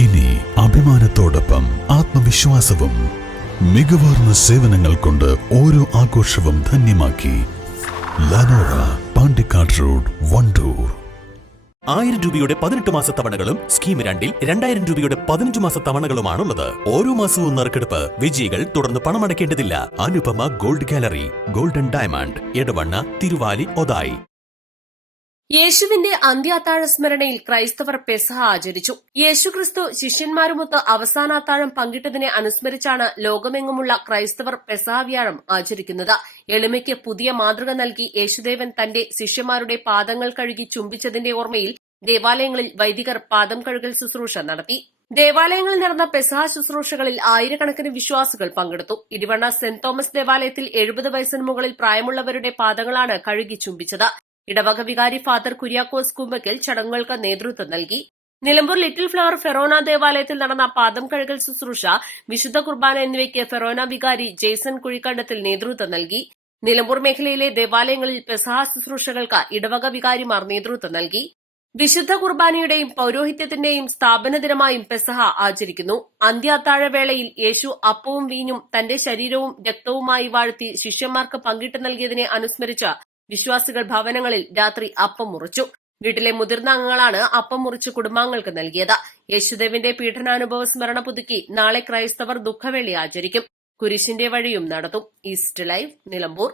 ഇനി അഭിമാനത്തോടൊപ്പം ആത്മവിശ്വാസവും. മികവാർന്ന സേവനങ്ങൾ കൊണ്ട് ഓരോ ആഘോഷവും ധന്യമാക്കി. ലനോറ, പാണ്ടിക്കാട് റോഡ്, വണ്ടൂർ. 1000 രൂപയുടെ 18 മാസ തവണകളും സ്കീം 2-ൽ 2000 രൂപയുടെ 15 മാസ തവണകളുമാണുള്ളത്. ഓരോ മാസവും നറുക്കെടുപ്പ്. വിജയികൾ തുടർന്ന് പണമടയ്ക്കേണ്ടതില്ല. Anupama gold gallery, golden diamond, Edavanna, Thiruvali, Othayi. യേശുവിന്റെ അന്ത്യാത്താഴ സ്മരണയിൽ ക്രൈസ്തവർ പെസഹ ആചരിച്ചു. യേശുക്രിസ്തു ശിഷ്യന്മാരുമൊത്ത് അവസാന അത്താഴം പങ്കിട്ടതിനെ അനുസ്മരിച്ചാണ് ലോകമെങ്ങുമുള്ള ക്രൈസ്തവർ പെസഹ വ്യാഴം ആചരിക്കുന്നത്. എളിമയ്ക്ക് പുതിയ മാതൃക നൽകി യേശുദേവൻ തന്റെ ശിഷ്യന്മാരുടെ പാദങ്ങൾ കഴുകി ചുംബിച്ചതിന്റെ ഓർമ്മയിൽ ദേവാലയങ്ങളിൽ വൈദികർ പാദം കഴുകൽ ശുശ്രൂഷ നടത്തി. ദേവാലയങ്ങളിൽ നടന്ന പെസഹ ശുശ്രൂഷകളിൽ ആയിരക്കണക്കിന് വിശ്വാസികൾ പങ്കെടുത്തു. ഇടിവണ്ണ സെന്റ് തോമസ് ദേവാലയത്തിൽ 70 വയസ്സിന് മുകളിൽ പ്രായമുള്ളവരുടെ പാദങ്ങളാണ് കഴുകി ചുംബിച്ചത്. ഇടവക വികാരി ഫാദർ കുര്യാക്കോസ് കുമ്പക്കൽ ചടങ്ങുകൾക്ക് നേതൃത്വം നൽകി. നിലമ്പൂർ ലിറ്റിൽ ഫ്ലവർ ഫെറോന ദേവാലയത്തിൽ നടന്ന പാദം കഴുകൽ ശുശ്രൂഷ, വിശുദ്ധ കുർബാന എന്നിവയ്ക്ക് ഫെറോന വികാരി ജെയ്സൺ കുഴിക്കണ്ടത്തിൽ നേതൃത്വം നൽകി. നിലമ്പൂർ മേഖലയിലെ ദേവാലയങ്ങളിൽ പെസഹ ശുശ്രൂഷകൾക്ക് ഇടവക വികാരിമാർ നേതൃത്വം നൽകി. വിശുദ്ധ കുർബാനയുടെയും പൌരോഹിത്യത്തിന്റെയും സ്ഥാപന ദിനമായും പെസഹ ആചരിക്കുന്നു. അന്ത്യാത്താഴവേളയിൽ യേശു അപ്പവും വീഞ്ഞും തന്റെ ശരീരവും രക്തവുമായി വാഴ്ത്തി ശിഷ്യന്മാർക്ക് പങ്കിട്ട് നൽകിയതിനെ അനുസ്മരിച്ച് വിശ്വാസികൾ ഭവനങ്ങളിൽ രാത്രി അപ്പം മുറിച്ചു. വീട്ടിലെ മുതിർന്ന അംഗങ്ങളാണ് അപ്പം മുറിച്ച് കുടുംബാംഗങ്ങൾക്ക് നൽകിയത്. യേശുദേവന്റെ പീഡനാനുഭവ സ്മരണ പുതുക്കി നാളെ ക്രൈസ്തവർ ദുഃഖവെള്ളി ആചരിക്കും. കുരിശിന്റെ വഴിയും നടത്തും. East live, Nilambur.